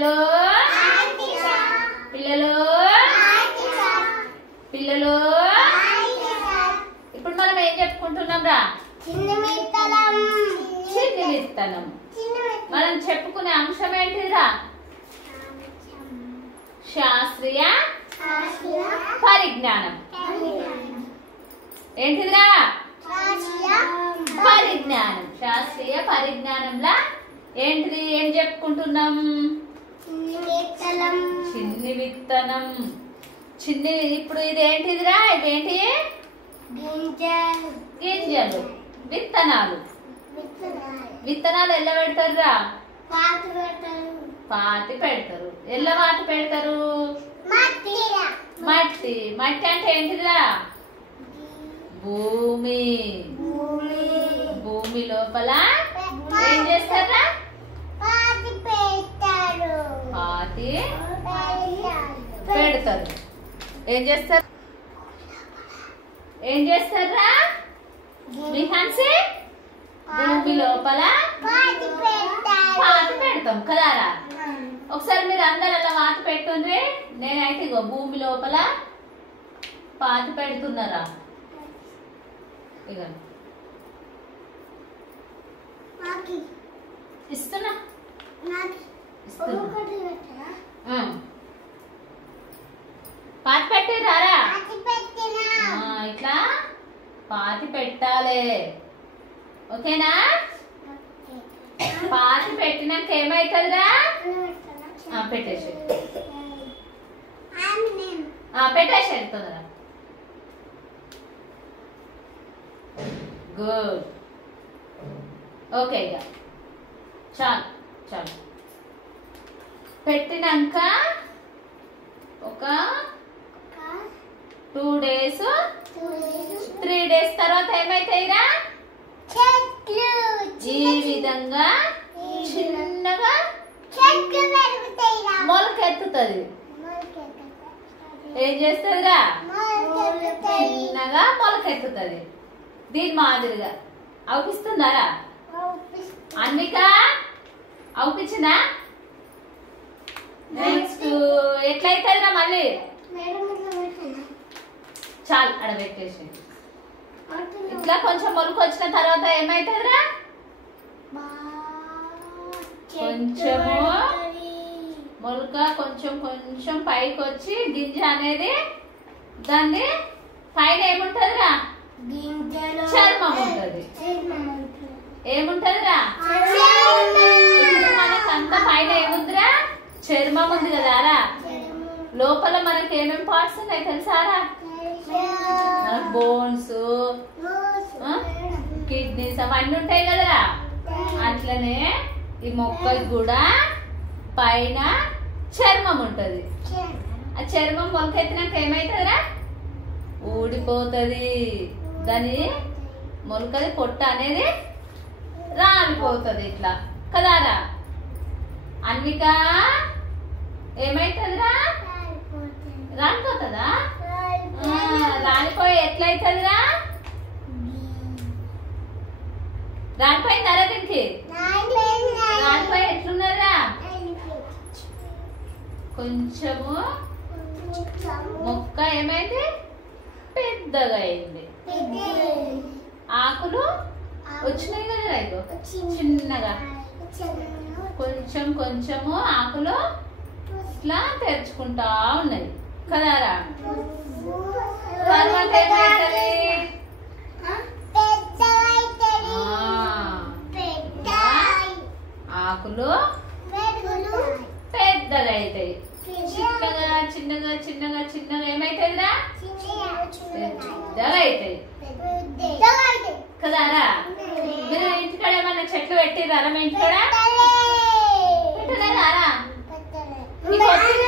పిల్లలు పిల్లలు పిల్లలు ఇప్పుడు మనం ఏం చెప్పుకుంటున్నాం రా? చిన్ని విత్తనం. మనం చెప్పుకునే అంశం ఏంటిరా? శాస్త్రీయ పరిజ్ఞానం. ఏంటిదిరా? పరిజ్ఞానం. శాస్త్రీయ పరిజ్ఞానంలా ఏంటిది? ఏం చెప్పుకుంటున్నాం? చిన్ని విత్తనం. చిన్ని. ఇప్పుడు ఇది ఏంటిదిరా? ఇదేంటి? గింజలు, విత్తనాలు. విత్తనాలు ఎల్ల పెడతారురా? పాతి పెడతారు. ఎల్ల పాతి పెడతారు? మట్టి. మట్టి అంటే ఏంటిదిరా? భూమి. భూమి లోపల ఏం చేస్తారా? పాతి పెడతారు. ఏం చేస్తారు? ఏం చేస్తారా? విహాన్సి భూమి లోపల పాతి పెడతాం కదారా? ఒకసారి మీరు అందరు అలా పాతి పెట్టుండ్రి. నేనైతే ఇగో భూమి లోపల పాతి పెడుతున్నారా? ఇక ఇస్తున్నా. పాతి పెట్టిరారా? ఇట్లా పాతి పెట్టాలి. ఓకేనా? పాతి పెట్టినాక ఏమైతుందిరా? పెట్టేసి పెట్టేసి తొందర. గుడ్. ఓకే. ఇక చాలు చాలు. పెట్టినాక ఒక 2 days 3 days తర్వాత ఏమైతాయిరా? ఈ విధంగా చిన్నగా మొలకెత్తుతుంది. ఏం చేస్తుందిరా? చిన్నగా మొలకెత్తుతుంది. దీని మాదిరిగా అవుపిస్తుందారా? అన్విక అవుపించిందా? నెక్స్ట్ ఎట్లయితుందిరా? మళ్ళీ చాలు అడ పెట్టేసి. ఇట్లా కొంచెం మొలక వచ్చిన తర్వాత ఏమైతుందిరా? కొంచెము మొలక కొంచెం కొంచెం పైకి వచ్చి గింజ అనేది దాన్ని పైన ఏముంటదిరా? చర్మం ఉంటది. ఏముంటదిరా? మనకంతా పైన ఏముందిరా? చర్మం ఉంది కదారా? లోపల మనకి ఏమేమి పార్ట్స్ ఉన్నాయి తెలుసారా? మన బోన్స్, కిడ్నీస్ అవన్నీ ఉంటాయి కదరా? అట్లనే ఈ మొక్కకి కూడా పైన చర్మం ఉంటది. ఆ చర్మం మొలకెత్తినాక ఏమైతుందిరా? ఊడిపోతుంది. దాని మొలకది పొట్ట అనేది రాలిపోతుంది ఇట్లా కదారా? అన్విక ఏమైతుందిరా? రాలిపోతుందా? రాలిపోయి ఎట్లయితుందిరా? రాలిపోయిందా? దీనికి రాలిపోయి ఎట్లున్నదిరా? కొంచెము మొక్క ఏమైంది? పెద్దగా అయింది. ఆకులు వచ్చినాయి కదా ఇగో చిన్నగా. కొంచెం కొంచెము ఆకులు ఇట్లా తెరుచుకుంటా ఉన్నాయి కదారా? తర్వాత ఏమైతుంది? ఆకులు పెద్దగా అవుతాయి. చిన్నగా చిన్నగా చిన్నగా చిన్నగా ఏమైతుందిరా? పెద్దగా అవుతాయి కదారా? మీరు ఇంటికాడ ఏమన్నా చెట్లు పెట్టిరారా? మీ ఇంటికాడ పెట్టలేదారా? మీకు వచ్చింది